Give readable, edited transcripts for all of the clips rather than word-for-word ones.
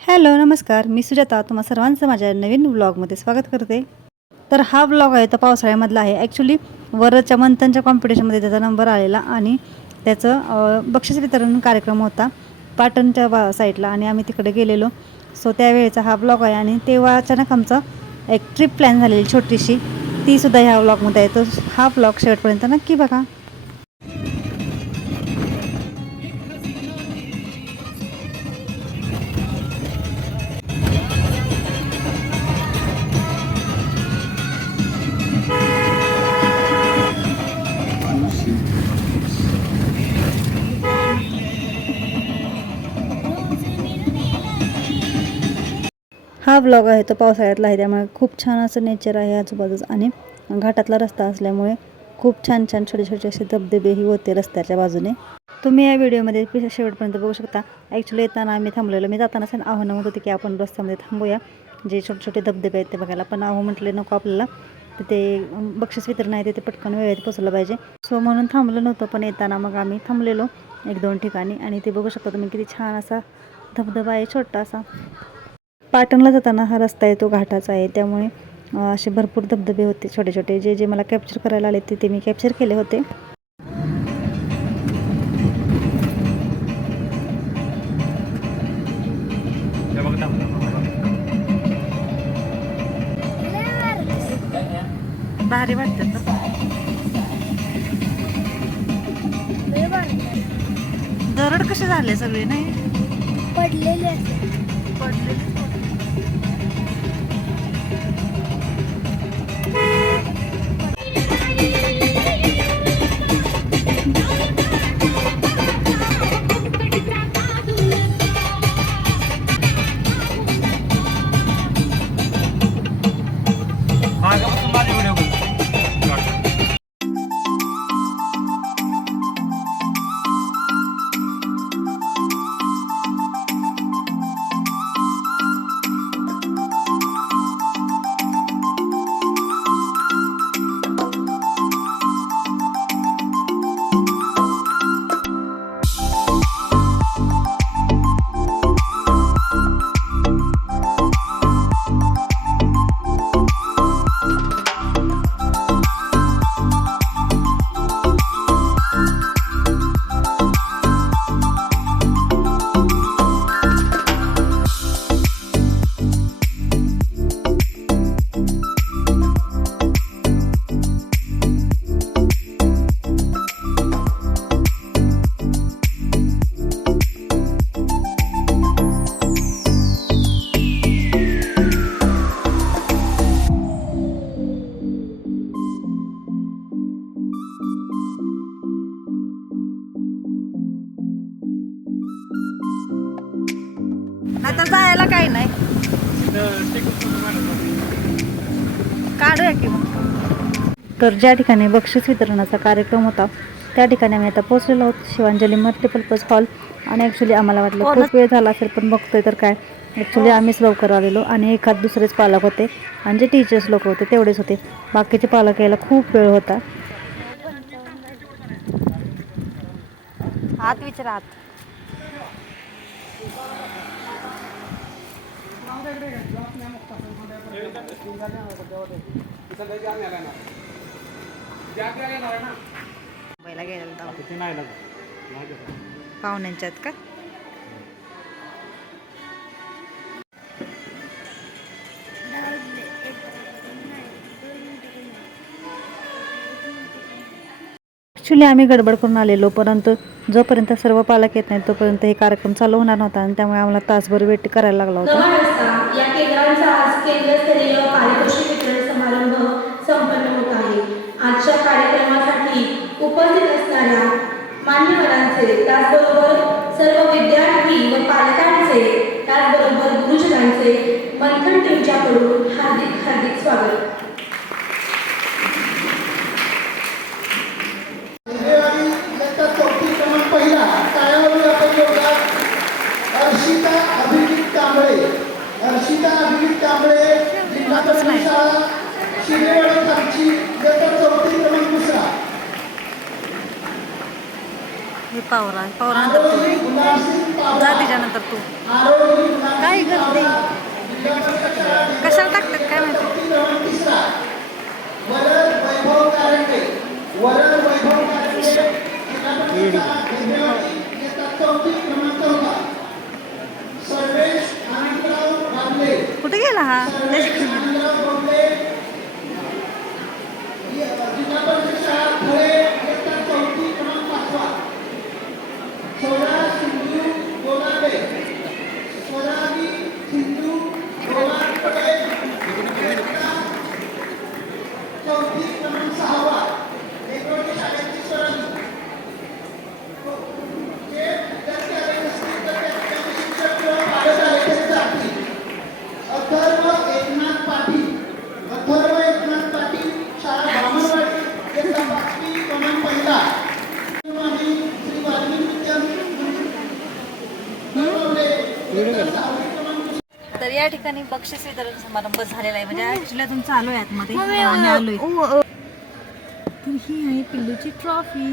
Hello नमस्कार, मी सुजाता तुम्हा सर्वांचं माझ्या नवीन व्लॉगमध्ये स्वागत करते. तर हा व्लॉग आहे तो पावसाळ्यामधला आहे. ॲक्च्युली वरच्या मंथनच्या कॉम्पिटिशनमध्ये त्याचा नंबर आलेला आणि त्याचं बक्षीस वितरण कार्यक्रम होता पाटणच्या साईडला आणि आम्ही तिकडे गेलेलो. सो त्यावेळेचा हा व्लॉग आहे आणि तेव्हा अचानक आमचा एक ट्रिप प्लॅन झालेली छोटीशी, तीसुद्धा ह्या व्लॉगमध्ये आहे. तर हा व्लॉग शेवटपर्यंत नक्की बघा. हा व्लॉग आहे तो पावसाळ्यातला आहे, त्यामुळे खूप छान असं नेचर आहे आजूबाजूस आणि घाटातला रस्ता असल्यामुळे खूप छान छान छोटे छोटे असे धबधबेही होते रस्त्याच्या बाजूने. तुम्ही या व्हिडिओमध्ये शेवटपर्यंत बघू शकता. ॲक्च्युली येताना आम्ही थांबलेलो, मी जाताना आव्हान म्हणत होते की आपण रस्त्यामध्ये थांबूया, जे छोटे छोटे धबधबे आहेत ते बघायला. पण आहो म्हटले नको, आपल्याला तिथे बक्षीस वितरण आहे तिथे पटकन वेळेत पोचलं पाहिजे. सो म्हणून थांबलं नव्हतं, पण येताना मग आम्ही थांबलेलो 1-2 ठिकाणी आणि ते बघू शकता तुम्ही किती छान असा धबधबा आहे छोटासा. पाटणला जाताना हा रस्ता आहे तो घाटाचा आहे, त्यामुळे असे भरपूर धबधबे होते छोटे छोटे. जे जे मला कॅप्चर करायला आले ते मी कॅप्चर केले होते. भारी वाटतं. दरड कसे झाले सगळे नाही पडलेले आता जायला काही नाही, काढूया की मग. तर ज्या ठिकाणी बक्षीस वितरणाचा कार्यक्रम होता त्या ठिकाणी आम्ही आता पोहोचलेलो आहोत, शिवांजली मल्टीपर्पज हॉल. आणि ॲक्च्युली आम्हाला वाटलं खूप वेळ झाला असेल, पण बघतोय तर काय, ॲक्च्युली आम्हीच लवकर आलेलो आणि एखाद दुसरेच पालक होते आणि जे टीचर्स लोक होते तेवढेच होते. बाकीचे पालक यायला खूप वेळ होता. आत विचारा आत. पहिला गेलेला पाहुण्यांच्यात का ॲक्च्युली आम्ही गडबड करून आलेलो, परंतु जोपर्यंत सर्व पालक येत नाहीत तोपर्यंत हे कार्यक्रम चालू होणार नव्हता आणि त्यामुळे आम्हाला तासभर वेट करायला लागला होता. या केंद्रांचा आज केंद्रस्तरीय पारितोषिक वितरण समारंभ संपन्न होत आहे. आजच्या कार्यक्रमासाठी उपस्थित असणाऱ्या मान्यवरांचे, त्याचबरोबर सर्व विद्यार्थी व पालकांचे, त्याचबरोबर गुरुजनांचे मंथन टीमच्याकडून हार्दिक हार्दिक स्वागत. अर्शिता अभिजित कांबळे, जिल्हा परिषद शाळा शिरेवाडी खालची, इयत्ता 4थी क्रमांक 2. हे पावरा पावरानंतर तू जा, त्याच्यानंतर तू काय कर कुठे गेला हा आनंदराव बोंबले, जिल्हा परिषद शाळा धुळे इयत्ता चौथी क्रमांक 5वा. स्वरा सिंधू गोलाबे, स्वराली सिंधू गोलाबे इयत्ता चौथी क्रमांक 6वा. वेगवेगळ्या शाळेची स्वराली. जे विद्यार्थी आले नसतील तर त्यांचे शिक्षक किंवा पालक आले तरी जातील. अथर्व एकनाथ पाटील, अथर्व एकनाथ पाटील, शाळा बामणवाडी, इयत्ता 5वी क्रमांक 1. आणि श्री वाल्मिकी विद्यालय इयत्ता 6वी क्रमांक. तर या ठिकाणी बक्षीस वितरण समारंभ झालेला आहे म्हणजे ऍक्च्युली अजून चालू आहे आतमध्ये आम्ही आलोय. तर ही आहे पिल्लूची ट्रॉफी.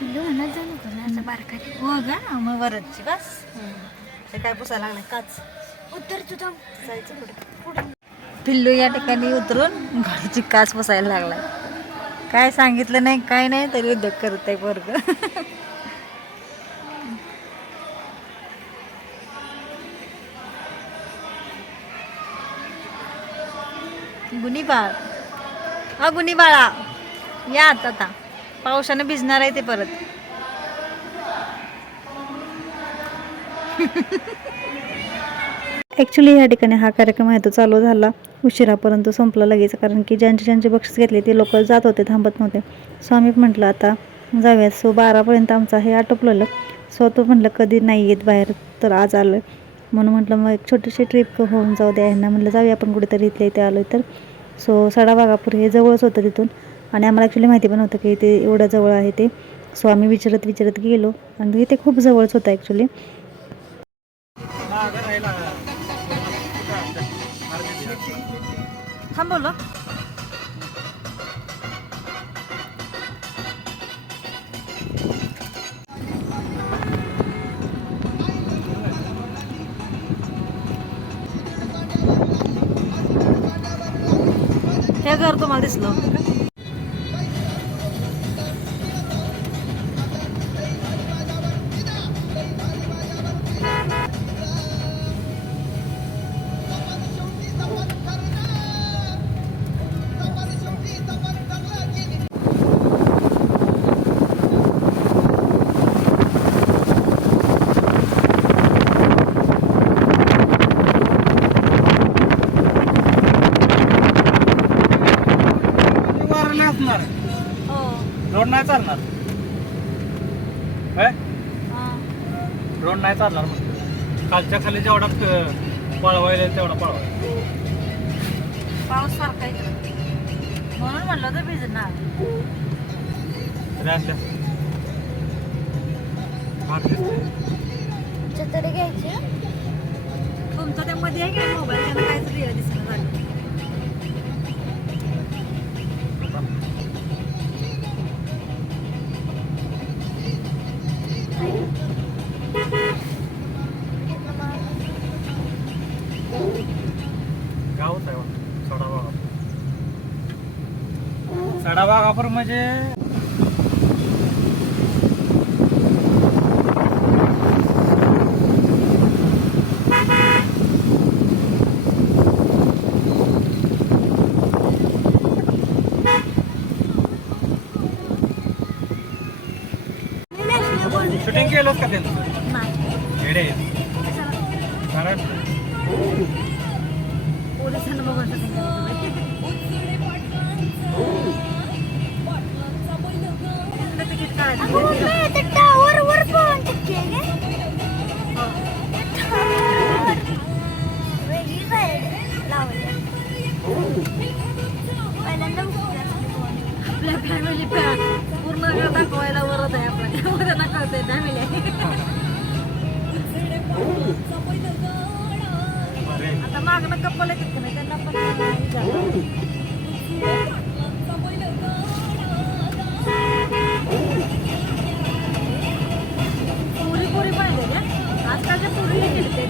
पिल्लू म्हणत जाऊ नको ना असं बारकाली. हो का मग वरची बस ते काय पुसायला लागलाय काच उत्तर तुझं जायचं पुढे. पिल्लू या ठिकाणी उतरून गाडीची काच पुसायला लागलाय. काय सांगितलं नाही काय नाही तरी उद्योग करत आहे वर्ग. गुणी बाळ गुणी बाळा या आता पावसानं भिजणार आहे ते परत. ॲक्च्युली ह्या ठिकाणी हा कार्यक्रम आहे तो चालू झाला उशिरापर्यंत संपला लगेच कारण की ज्यांचे बक्षीस घेतले ते लोक जात होते थांबत नव्हते. सो आम्ही म्हटलं आता जाऊयात. सो 12पर्यंत आमचं हे आटोपलेलं. सो तो म्हटलं कधी नाही येत बाहेर तर आज आलो म्हणून म्हटलं मग एक छोटीशी ट्रिप होऊन जाऊ द्या ह्यांना म्हटलं जाऊया आपण कुठेतरी इथल्या इथे आलो तर. सो सडावाघापूर हे जवळच होतं तिथून आणि आम्हाला ॲक्च्युली माहिती पण होतं की ते एवढं जवळ आहे ते. सो आम्ही विचारत गेलो आणि ते खूप जवळच होतं ॲक्च्युली. हां बोलो. हे घर तुम्हाला दिसलं होतं का? रोड नाही चालणार काय रोड नाही चालणार म्हणतो. खालच्या खाली जेवढा पळवायला तेवढा पळवायला. पाऊस सारखा म्हणून म्हणलं तर भिजणार. तरी आणल्या तरी घ्यायची. तुमचं त्यामध्ये आहे काय मोबाईल त्याला काहीतरी दिसणं झालं. गावच आहे सडावाघापूर. सडावाघापूर म्हणजे शूटिंग केलंच का त्यांचं येडे कारण पोलिसांना बघून तिकीट काढायचं. टावर वर पण टक्के वेगळी साईड लावली. पहिल्यांदा आपल्या फॅमिली पूर्ण दाखवायला वरत आहे आपल्या दाखवते फॅमिली आता मागणं कपल येतात का नाही त्यांना पण पुरी पुरी पाहिजे ना आजकालच्या पुरीला खेळते.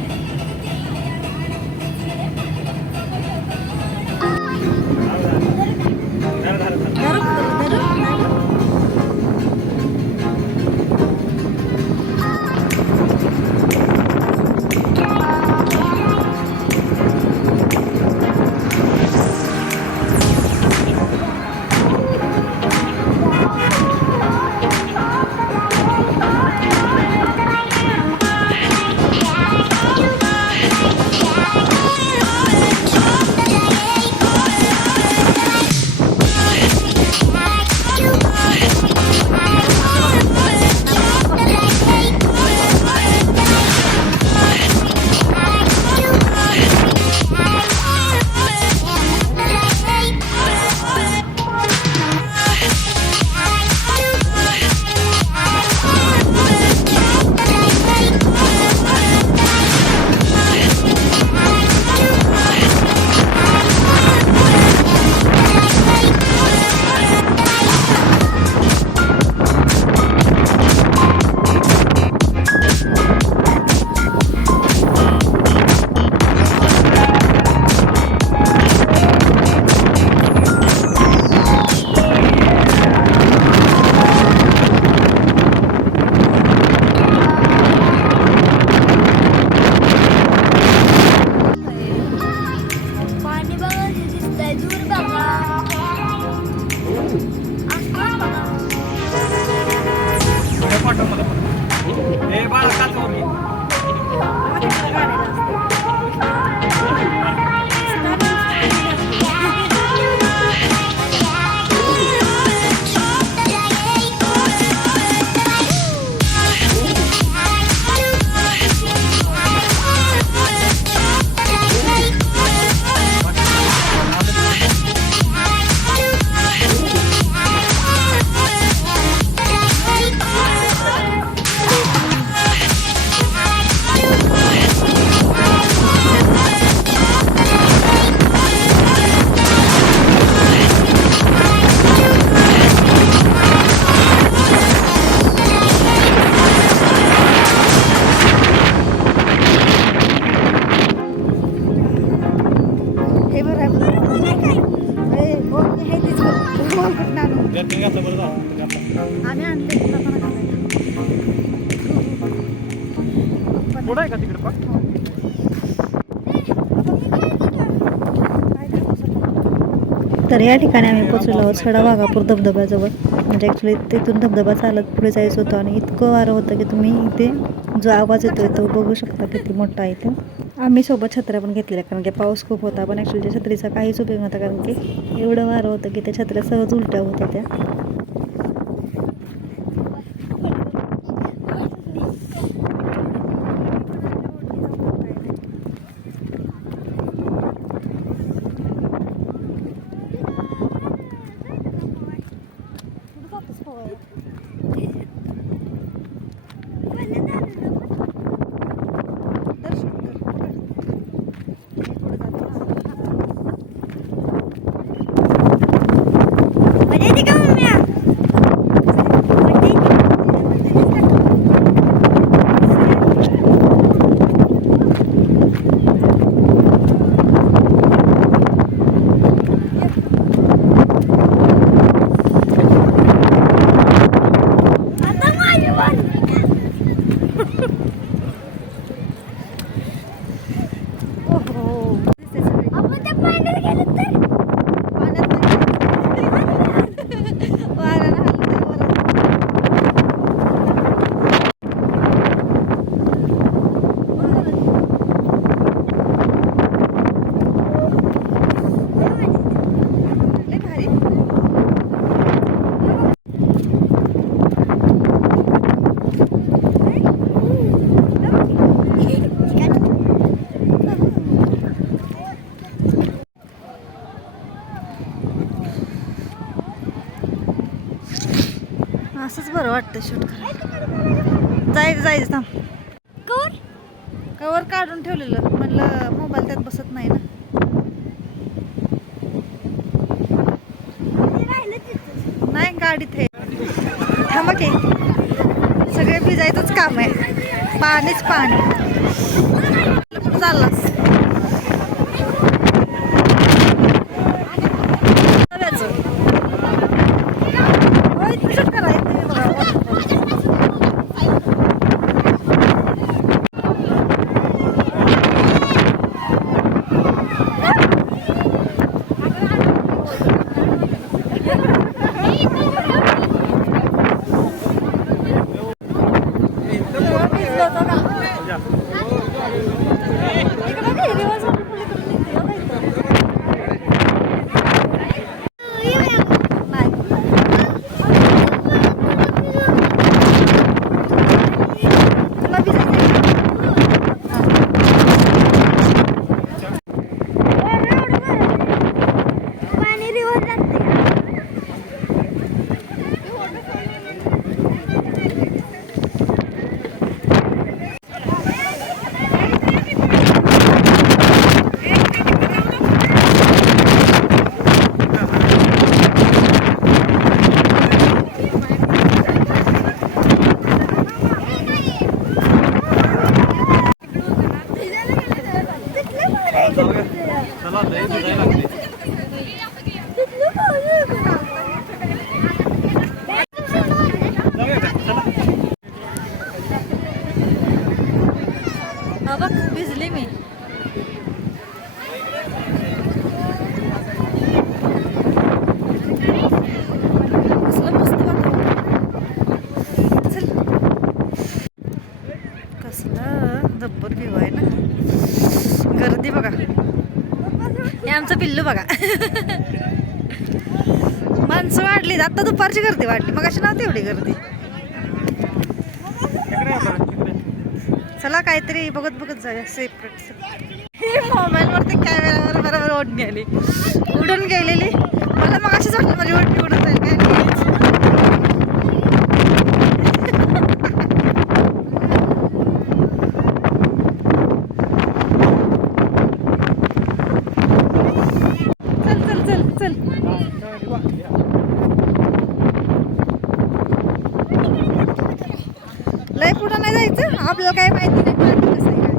वर्षभर झालं तुम्ही आता. आम्ही आणले पण पुढं आहे का तिकडे पण? तर या ठिकाणी आम्ही पोचलो आहोत सडा वाघापूर धबधब्याजवळ. म्हणजे ॲक्च्युली तिथून धबधबा चालत पुढे जायचं होतं आणि इतकं वारं होतं की तुम्ही इथे जो आवाज येतोय तो बघू शकता किती मोठा आहे ते. आम्ही सोबत छत्र्या पण घेतलेल्या कारण की पाऊस खूप होता, पण ॲक्च्युली त्या छत्रीचा काहीच उपयोग नव्हता कारण की एवढं वारं होतं की त्या छत्र्या सहज उलट्या होत होत्या. असंच बरं वाटतं शूट करायला. जायचं थांब. कवर काढून ठेवलेलं म्हणलं मोबाईल त्यात बसत नाही ना. नाही गाडीत हे थांबा की सगळे भिजायचंच काम आहे. पाणीच पाणी चाललास चला लय भिजायला लागले. जाऊया का? चला. हा बघ भिजली मी. कसलं मस्त वाटतं. चल. कसलं जब्बर व्ह्यू आहे ना. गर्दी बघा. हे आमचं पिल्लू बघा. माणसं वाढली आता दुपारची गर्दी वाढली मग अशी नव्हती एवढी गर्दी. चला काहीतरी बघत बघत जाऊया सेपरेट. मोबाईलवरती कॅमेरावर बरोबर ओढणी आली उडून गेलेली. मला मग अशीच वाटलं माझी ओढणी उडून जाईल काय. लय पुढं नाही जायचं आपल्याला काय माहिती नाही पाणी कसं आहे काय.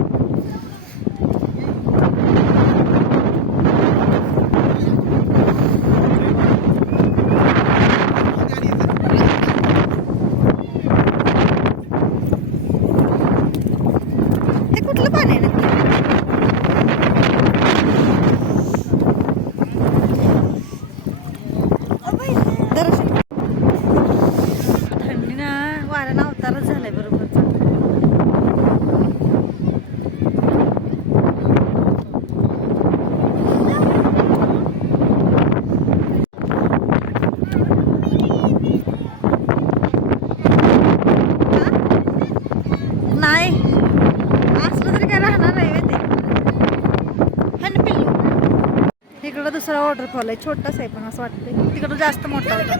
दुसरा वॉटरफॉल आहे, छोटासा आहे पण असं वाटतंय. तिकडं जास्त मोठा होता.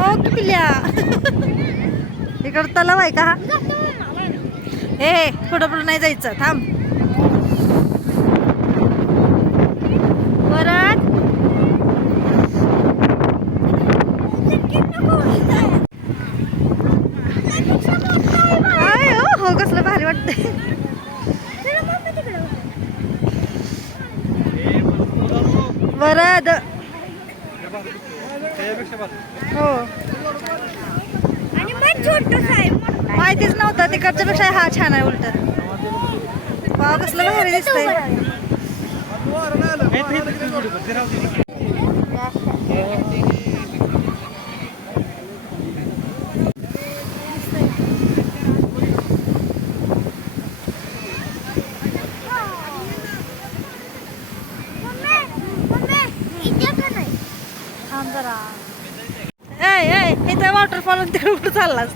ओ की पिल्या इकडं तलाव आहे का हा? ए पुढं पुढं नाही जायचं, थांब. परत काय हो कसलं भारी वाटतंय. वरद हो माहितीच नव्हतं. तिकडच्या पेक्षा हा छान आहे उलट. वाव कसलं भारी दिसतंय. इथे वॉटरफॉल तिकडे कुठं चाललास.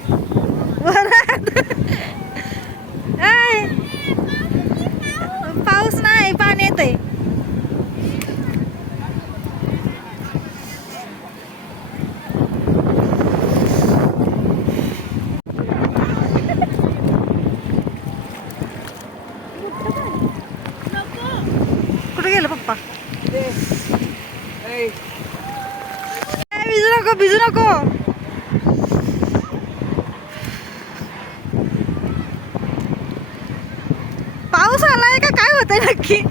पाऊस नाही, पाणी येतंय. कुठे गेलं पप्पा? भिजू नको, भिजू नको. पाऊस आलाय का काय होतंय नक्की?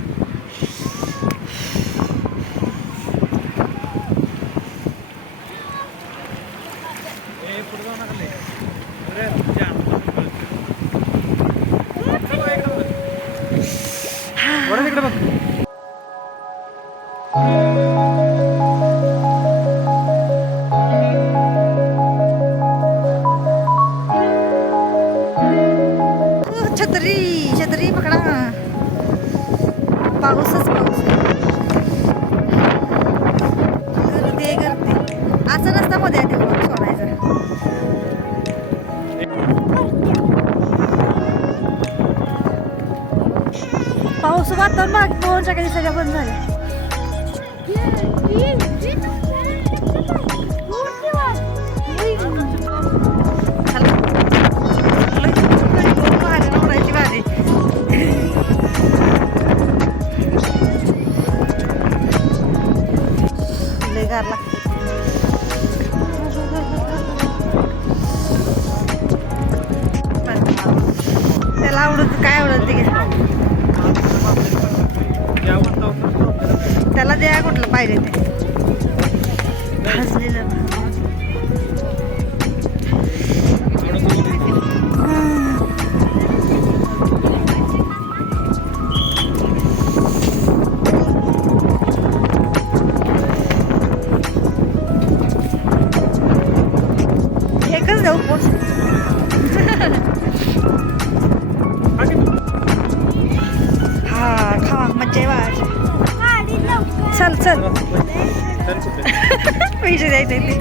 छत्री छत्री पकडा. पाऊसच पाऊस. गर्दी गर्दी. असं नसतं मध्ये आधी सोडायचं. पाऊस वातावरण मागे 2 दिवसाच्या बंद झाले. त्याला आवडत काय आवडत ते त्याला द्या कुठलं पाहिजे ते भाजलेलं. एकच जाऊ पोच. हा खावा मज्जा आहे. चल चल पैसे द्यायचे ते.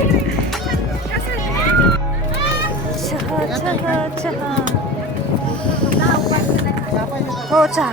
चहा चहा चहा. हो चहा.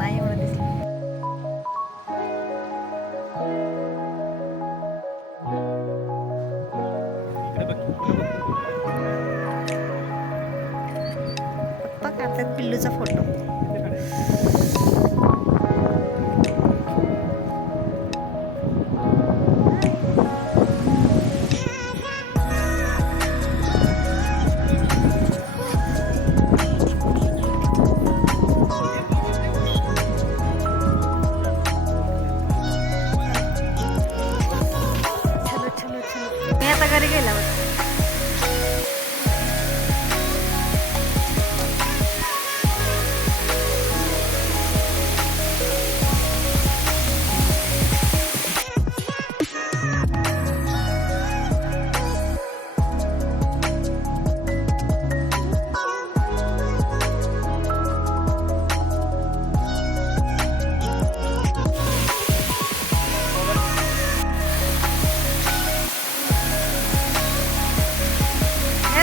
नाही एवढं दिसलं. पप्पा काढतात पिल्लूचा फोटो.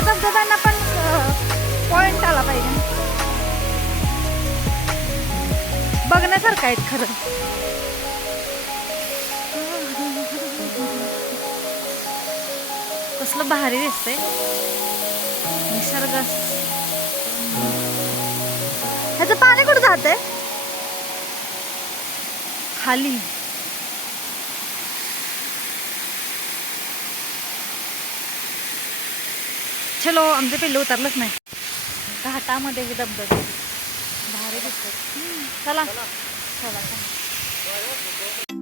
धबधब्यांना पण पॉइंट आला पाहिजे. बघण्यासारखं आहेत खरं. कसलं भारी दिसतंय निसर्ग. ह्याचं पाणी कुठं जातंय खाली. चलो आमचं पिल्लू उतरलंच नाही. घाटामध्ये हे धबधबे भारी दिसतात. चला चला चला.